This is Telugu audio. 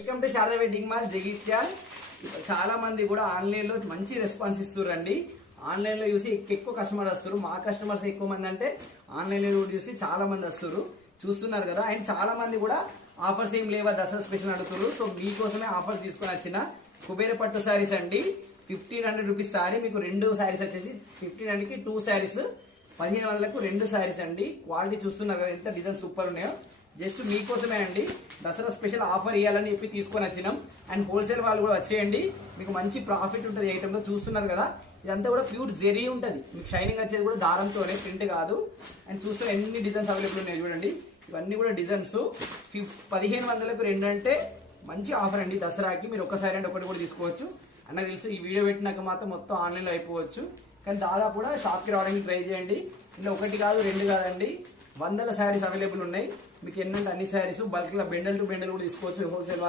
Welcome to Sharada wedding mall Jagtial. చాలా మంది కూడా ఆన్లైన్ లో మంచి రెస్పాన్స్ ఇస్తుర్రండి. ఆన్లైన్ లో చూసి ఎక్కువ కస్టమర్ వస్తారు. మా కస్టమర్స్ ఎక్కువ మంది అంటే ఆన్లైన్ లో చూసి చాలా మంది వస్తారు. చూస్తున్నారు కదా. అండ్ చాలా మంది కూడా ఆఫర్స్ ఏం లేవా దసరా స్పెషల్ అడుగుతారు. సో మీకోసమే ఆఫర్స్ తీసుకొని వచ్చిన కుబేర పట్టు శారీస్ అండి. 1500 రూపీస్ శారీ. మీకు 2 శారీస్ వచ్చేసి 1500కి 2 శారీస్, 1500కు 2 శారీస్ అండి. క్వాలిటీ చూస్తున్నారు కదా ఎంత డిజైన్ సూపర్ ఉన్నాయో. జస్ట్ మీకోసమే అండి దసరా స్పెషల్ ఆఫర్ ఇవ్వాలని చెప్పి తీసుకొని వచ్చినాం. అండ్ హోల్సేల్ వాళ్ళు కూడా వచ్చేయండి, మీకు మంచి ప్రాఫిట్ ఉంటుంది. ఐటమ్ లో చూస్తున్నారు కదా, ఇదంతా కూడా ప్యూర్ జెరీ ఉంటుంది. మీకు షైనింగ్ వచ్చేది కూడా దారంతోనే, ప్రింట్ కాదు. అండ్ చూస్తున్న ఎన్ని డిజైన్స్ అవైలబుల్ ఉన్నాయి చూడండి. ఇవన్నీ కూడా డిజైన్స్ 1500కు 2 అంటే మంచి ఆఫర్ అండి. దసరాకి మీరు ఒక్కసారి అంటే ఒకటి కూడా తీసుకోవచ్చు. అన్న తెలుసు ఈ వీడియో పెట్టినాక మాత్రం మొత్తం ఆన్లైన్ లో అయిపోవచ్చు. కానీ దాదాపు కూడా షాప్ కి రావడానికి ట్రై చేయండి. ఇలా 1 కాదు 2 కాదండి, 100 శారీస్ అవైలబుల్ ఉన్నాయి. మీకు ఎన్నంటే అన్ని శారీస్ బల్క్ లో బెండల్ టు బెండల్ కూడా తీసుకోవచ్చు హోల్సేల్ వాళ్ళు.